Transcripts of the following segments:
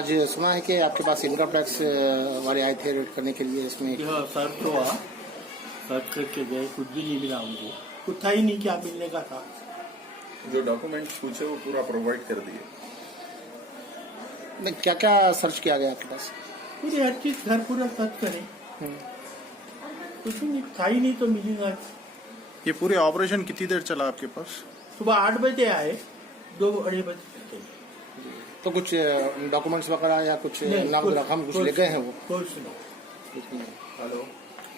आज सुना है कि आपके पास इनकम टैक्स वाले आए थे रेड करने के लिए इसमें। सर तो सर्च करके गए, कुछ भी नहीं मिला हमको, कुछ था ही नहीं क्या मिलने का था। जो डॉक्यूमेंट्स पूछे वो पूरा प्रोवाइड कर दिए। क्या क्या सर्च किया गया आपके पास? पूरी हर चीज घर पूरा सर्च करें, कुछ नहीं था ही नहीं तो मिलेगा। ये पूरे ऑपरेशन कितनी देर चला आपके पास? सुबह 8 बजे आए, 2-2:30 बजे तक। तो कुछ डॉक्यूमेंट्स वगैरह या कुछ नकद रकम कुछ ले गए हैं वो? कुछ नहीं, हेलो,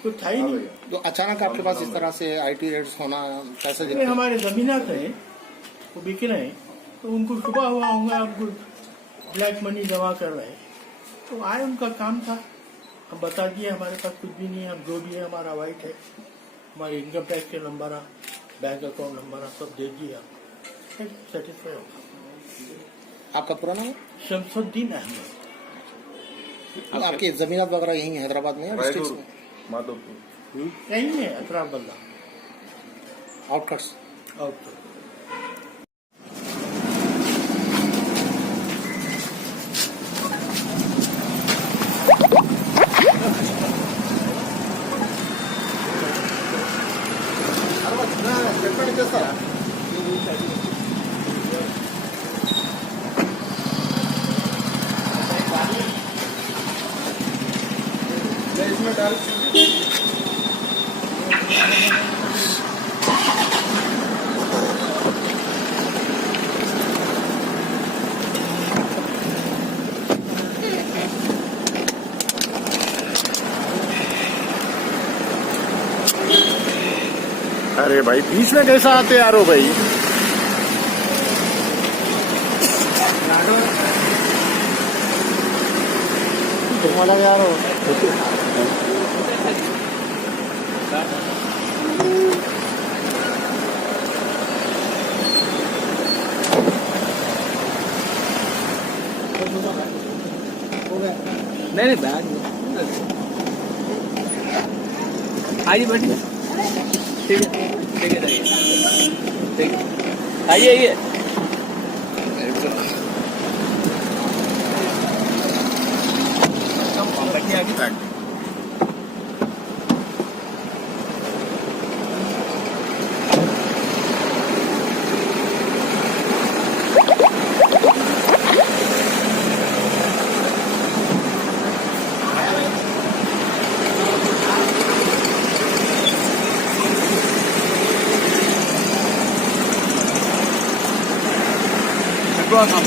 कुछ था ही नहीं। तो अचानक आपके पास इस तरह से आईटी रेड्स होना कैसे दिखता है? हमारे जमीनात है वो बिक रहे हैं, तो उनको सुबह हुआ होगा, उनको ब्लैक मनी जमा कर रहे हैं, तो आए, उनका काम था। हम बता दिए हमारे पास कुछ भी नहीं है, हम जो भी है हमारा वाइट है, हमारे इनकम टैक्स के नंबर, बैंक अकाउंट नंबर सब दे दिया, सेटिस्फाई होगा। आपका पूरा नाम? शमसुद्दीन अहमद। आपकी जमीनात वगैरह यही है हैदराबाद में या डिस्ट्रिक्ट में? माधोपुर यही है, अतराफ बल्ला आउटकट्स। आउट। इसमें डाल अरे भाई बीच में कैसा आते यारो भाई? तुम्हाला यार नहीं बैग आइए बैठिए। ठीक है ठीक है ठीक है, आइए आइए। बैठिए आगे। Welcome.